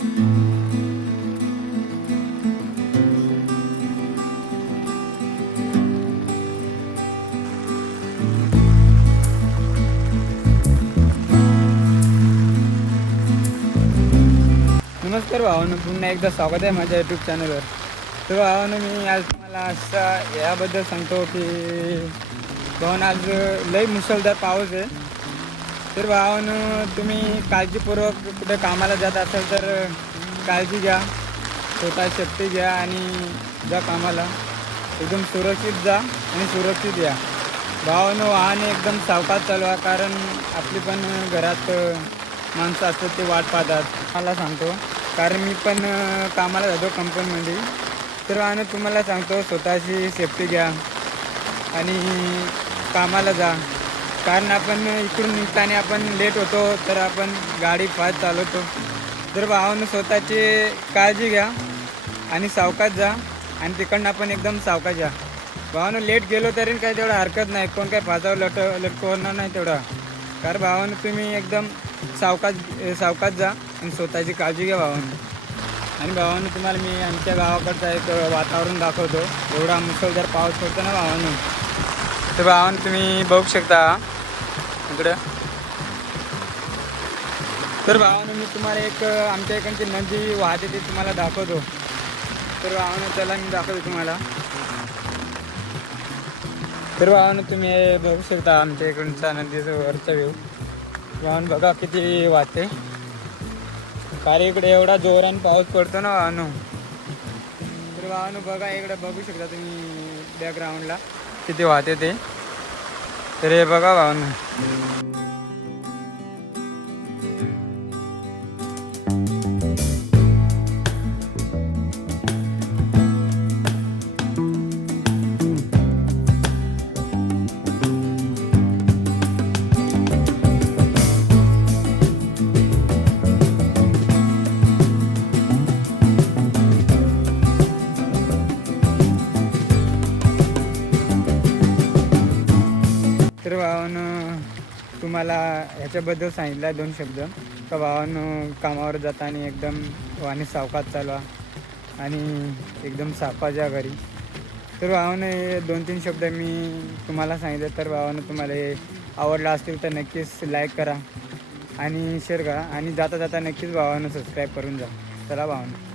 नमस्कार भावानं, पुन्हा एकदा स्वागत आहे माझ्या यूट्यूब चॅनलवर. तर भावानं, मी आज तुम्हाला असं याबद्दल सांगतो की भावानं आज लई मुसळधार पाऊस आहे. तर भावानं, तुम्ही काळजीपूर्वक कुठे कामाला जात असाल तर काळजी घ्या, स्वतः सेफ्टी घ्या आणि जा कामाला. एकदम सुरक्षित जा आणि सुरक्षित या. भावानं, वाहन एकदम सावकाश चालवा, कारण आपली पण घरात माणसं असतात, ते वाट पाहतात. मला सांगतो, कारण मी पण कामाला जातो कंपनीमध्ये. तर आणि तुम्हाला सांगतो, स्वतःची सेफ्टी घ्या आणि कामाला जा. कारण आपण इकडून निघताना आपण लेट होतो, तर आपण गाडी फास्ट चालवतो. तर भावानं, स्वतःची काळजी घ्या आणि सावकाश जा आणि तिकडनं आपण एकदम सावकाश या. भावानं, लेट गेलो तरी काही तेवढं हरकत नाही, कोण काही फासावर लटकवणार नाही तेवढा. कारण भावानं, तुम्ही एकदम सावकाश जा आणि स्वतःची काळजी घ्या भावानं. आणि भावानं, तुम्हाला मी आमच्या गावाकडचं एक वातावरण दाखवतो. एवढा मुसळधार पाऊस पडतो ना भावानं. तर भावानं, तुम्ही बघू शकता इकडं. तर भावानं, मी तुम्हाला एक आमच्या इकडची नदी वाहते ते तुम्हाला दाखवतो. तर भावानं, त्याला मी दाखवतो तुम्हाला. तर भावानं, तुम्ही बघू शकता आमच्या इकडचा नदीचा वरचा व्ह्यू. भावानं, बघा किती वाहते. कारण इकडे एवढा जोराने पाऊस पडतो ना भावानो. तर भावानो, बघा इकडे बघू शकता तुम्ही बॅकग्राऊंडला किती वाहते ते. तर हे बघा भावानो. तर भावानं, तुम्हाला ह्याच्याबद्दल सांगितलं 2 शब्द का भावानं, कामावर जाताना एकदम वाहने सावकाश चालवा आणि एकदम सावकाश या घरी. तर भावानं, हे 2-3 शब्द मी तुम्हाला सांगितले. तर भावानं, तुम्हाला हे आवडलं असतील तर नक्कीच लाईक करा आणि शेअर करा आणि जाता जाता नक्कीच भावानं सबस्क्राईब करून जा. चला भावानं.